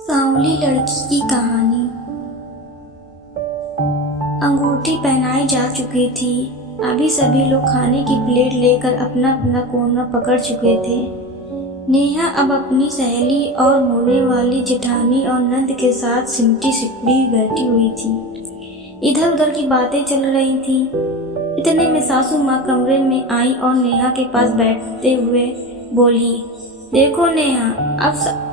सांवली लड़की की कहानी। अंगूठी पहनाई जा चुकी थी। अभी सभी लोग खाने की प्लेट लेकर अपना अपना कोना पकड़ चुके थे। नेहा अब अपनी सहेली और होने वाली जेठानी और नंद के साथ सिमटी सिपड़ी बैठी हुई थी। इधर उधर की बातें चल रही थी। इतने में सासू माँ कमरे में आई और नेहा के पास बैठते हुए बोली, देखो नेहा,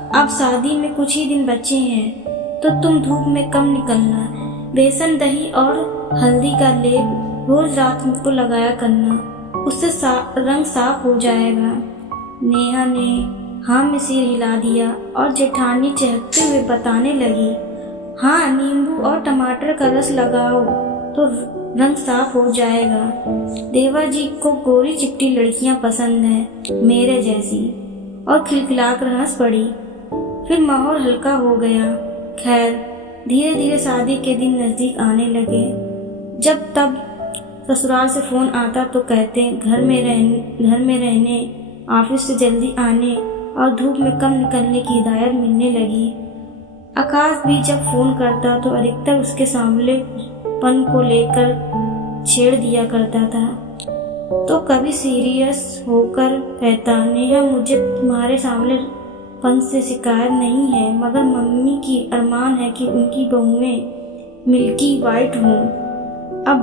अब शादी में कुछ ही दिन बचे हैं, तो तुम धूप में कम निकलना। बेसन, दही और हल्दी का लेप रोज रात को लगाया करना, उससे रंग साफ हो जाएगा। नेहा ने हाँ में सिर हिला दिया और जेठानी चहकते हुए बताने लगी, हाँ, नींबू और टमाटर का रस लगाओ तो रंग साफ हो जाएगा। देवा जी को गोरी चिपटी लड़कियां पसंद हैं, मेरे जैसी। और खिलखिलाकर हंस पड़ी। फिर माहौल हल्का हो गया। खैर, धीरे धीरे शादी के दिन नजदीक आने लगे। जब तब ससुराल से फोन आता तो कहते घर में रहने, ऑफिस से जल्दी आने और धूप में कम निकलने की हिदायत मिलने लगी। आकाश भी जब फोन करता तो अधिकतर उसके सांवलेपन को लेकर छेड़ दिया करता था। तो कभी सीरियस होकर कहता, नेहा, मुझे तुम्हारे सांवलेपन से शिकायत नहीं है, मगर मम्मी की अरमान है कि उनकी बहुएं मिल्की वाइट हों। अब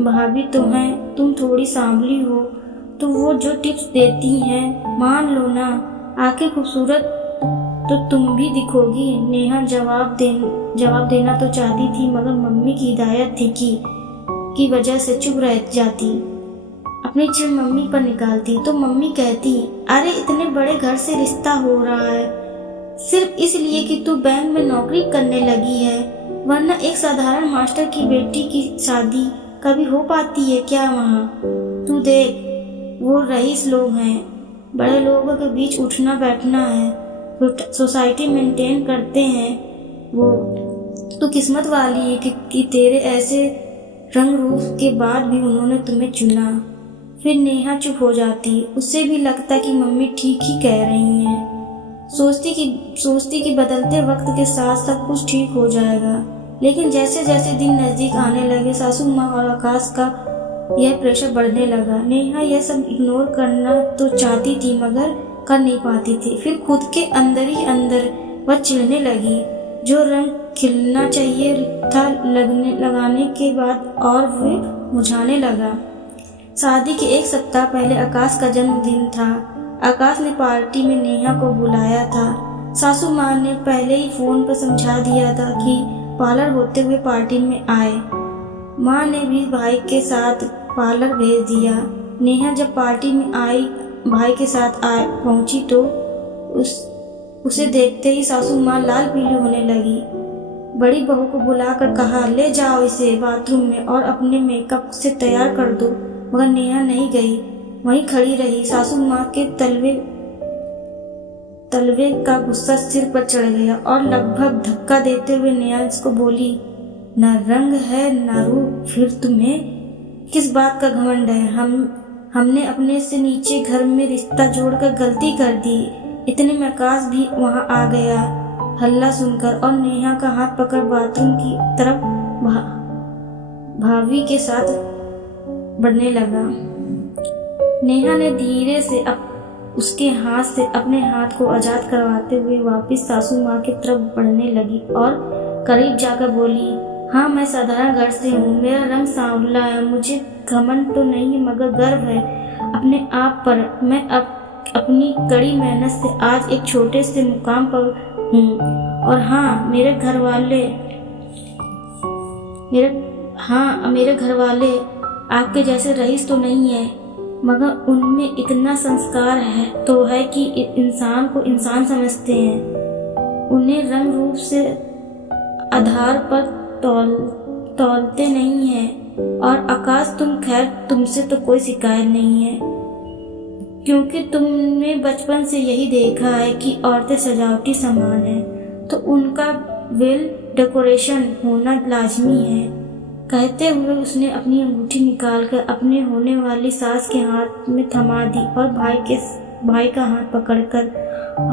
भाभी तो हैं, तुम थोड़ी सांवली हो तो वो जो टिप्स देती हैं मान लो ना। आके खूबसूरत तो तुम भी दिखोगी। नेहा जवाब देना तो चाहती थी, मगर मम्मी की हिदायत थी की वजह से चुप रह जाती। अपनी चिढ़ मम्मी पर निकालती तो मम्मी कहती, अरे इतने बड़े घर से रिश्ता हो रहा है सिर्फ इसलिए कि तू बैंक में नौकरी करने लगी है, वरना एक साधारण मास्टर की बेटी की शादी कभी हो पाती है क्या वहाँ? तू देख, वो रईस लोग हैं, बड़े लोगों के बीच उठना बैठना है, सोसाइटी मेंटेन करते हैं वो। तू किस्मत वाली है कि तेरे ऐसे रंग रूप के बाद भी उन्होंने तुम्हें चुना। फिर नेहा चुप हो जाती। उससे भी लगता कि मम्मी ठीक ही कह रही हैं। सोचती कि बदलते वक्त के साथ सब कुछ ठीक हो जाएगा। लेकिन जैसे जैसे दिन नजदीक आने लगे, सासू माँ और आकाश का यह प्रेशर बढ़ने लगा। नेहा यह सब इग्नोर करना तो चाहती थी, मगर कर नहीं पाती थी। फिर खुद के अंदर ही अंदर वह चिढ़ने लगी। जो रंग खिलना चाहिए था लगाने के बाद और वे मुरझाने लगा। शादी के एक सप्ताह पहले आकाश का जन्मदिन था। आकाश ने पार्टी में नेहा को बुलाया था। सासू माँ ने पहले ही फोन पर समझा दिया था कि पार्लर होते हुए पार्टी में आए। माँ ने भी भाई के साथ पार्लर भेज दिया। नेहा जब पार्टी में आई भाई के साथ पहुंची तो उसे देखते ही सासू माँ लाल पीली होने लगी। बड़ी बहू को बुलाकर कहा, ले जाओ इसे बाथरूम में और अपने मेकअप से तैयार कर दो। मगर नेहा नहीं गई, वहीं खड़ी रही। सासू माँ के तलवे का गुस्सा सिर पर चढ़ गया और लगभग धक्का देते हुए नेहा इसको बोली, न रंग है न रूप, फिर तुम्हें किस बात का घमंड है? हमने अपने से नीचे घर में रिश्ता जोड़कर गलती कर दी। इतने में आकाश भी वहां आ गया हल्ला सुनकर और नेहा का हाथ पकड़ बाथरूम की तरफ भाभी के साथ बढ़ने लगा। नेहा ने धीरे से उसके हाथ से अपने हाथ को आजाद करवाते हुए वापस सासू माँ की तरफ बढ़ने लगी और करीब जाकर बोली, हाँ, मैं साधारण घर से हूँ, मेरा रंग सांवला है, मुझे घमंड तो नहीं मगर गर्व है अपने आप पर। मैं अपनी कड़ी मेहनत से आज एक छोटे से मुकाम पर हूँ। और हाँ, मेरे घर वाले आपके जैसे रईस तो नहीं है, मगर उनमें इतना संस्कार है कि इंसान को इंसान समझते हैं। उन्हें रंग रूप से आधार पर तौलते नहीं हैं। और आकाश, तुमसे तो कोई शिकायत नहीं है, क्योंकि तुमने बचपन से यही देखा है कि औरतें सजावटी सामान है, तो उनका वेल डेकोरेशन होना लाजमी है। कहते हुए उसने अपनी अंगूठी निकालकर अपने होने वाली सास के हाथ में थमा दी और भाई का हाथ पकड़कर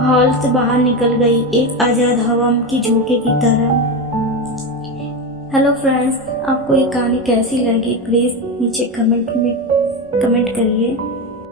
हॉल से बाहर निकल गई, एक आज़ाद हवा की झोंके की तरह। हेलो फ्रेंड्स, आपको ये कहानी कैसी लगी प्लीज़ नीचे कमेंट करिए।